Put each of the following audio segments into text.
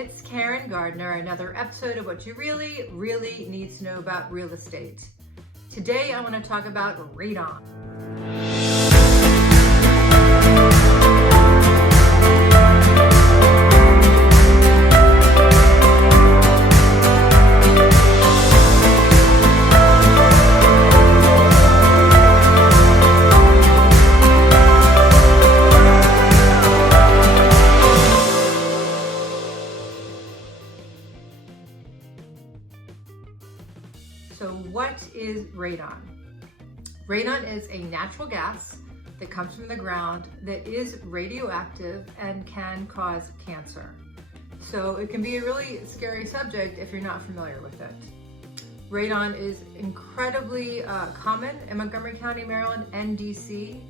It's Caryn Gardiner, another episode of what you really need to know about real estate. Today I want to talk about radon. So what is radon? Radon is a natural gas that comes from the ground that is radioactive and can cause cancer. So it can be a really scary subject if you're not familiar with it. Radon is incredibly common in Montgomery County, Maryland, and DC.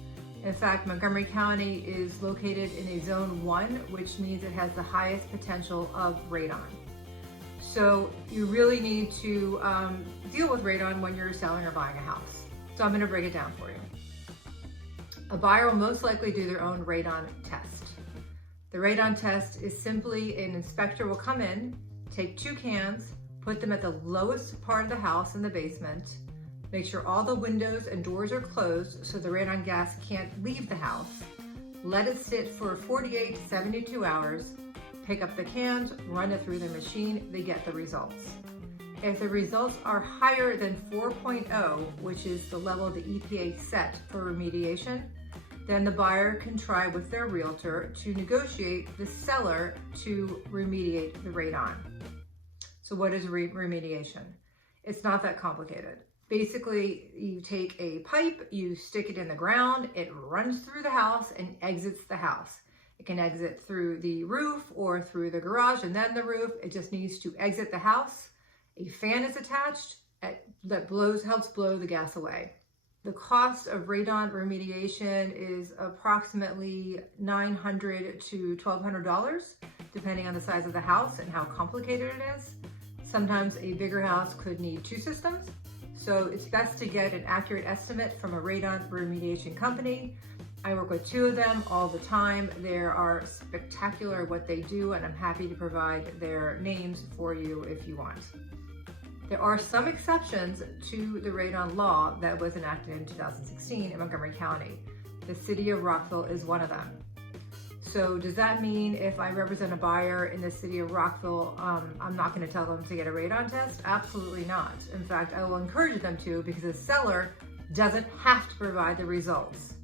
In fact, Montgomery County is located in a zone 1, which means it has the highest potential of radon. So you really need to deal with radon when you're selling or buying a house. So I'm going to break it down for you. A buyer will most likely do their own radon test. The radon test is simply an inspector will come in, take 2 cans, put them at the lowest part of the house in the basement, make sure all the windows and doors are closed so the radon gas can't leave the house, let it sit for 48 to 72 hours, pick up the cans, run it through the machine, they get the results. If the results are higher than 4.0, which is the level the EPA set for remediation, then the buyer can try with their realtor to negotiate the seller to remediate the radon. So what is remediation? It's not that complicated. Basically, you take a pipe, you stick it in the ground, it runs through the house and exits the house. It can exit through the roof or through the garage and then the roof. It just needs to exit the house. A fan is attached that helps blow the gas away. The cost of radon remediation is approximately $900 to $1,200, depending on the size of the house and how complicated it is. Sometimes a bigger house could need 2 systems. So it's best to get an accurate estimate from a radon remediation company. I work with 2 of them all the time. They are spectacular at what they do, and I'm happy to provide their names for you if you want. There are some exceptions to the radon law that was enacted in 2016 in Montgomery County. The city of Rockville is one of them. So does that mean if I represent a buyer in the city of Rockville, I'm not going to tell them to get a radon test? Absolutely not. In fact, I will encourage them to, because the seller doesn't have to provide the results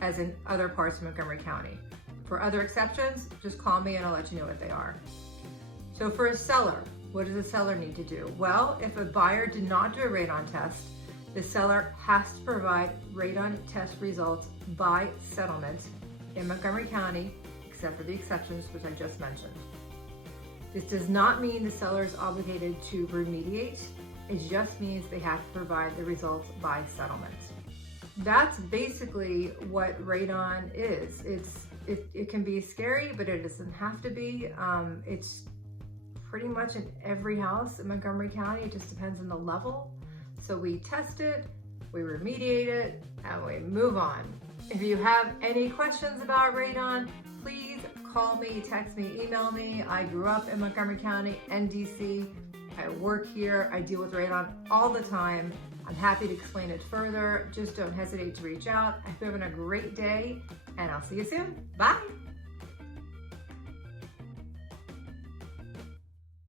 as in other parts of Montgomery County. For other exceptions, just call me and I'll let you know what they are. So for a seller, what does a seller need to do? Well, if a buyer did not do a radon test, the seller has to provide radon test results by settlement in Montgomery County, except for the exceptions which I just mentioned. This does not mean the seller is obligated to remediate. It just means they have to provide the results by settlement. That's basically what radon is. It can be scary, but it doesn't have to be. It's pretty much in every house in Montgomery County. It just depends on the level. So we test it, we remediate it, and we move on. If you have any questions about radon, please call me, text me, email me. I grew up in Montgomery County and DC. I work here. I deal with radon all the time. I'm happy to explain it further. Just don't hesitate to reach out. I hope you're having a great day, and I'll see you soon. Bye.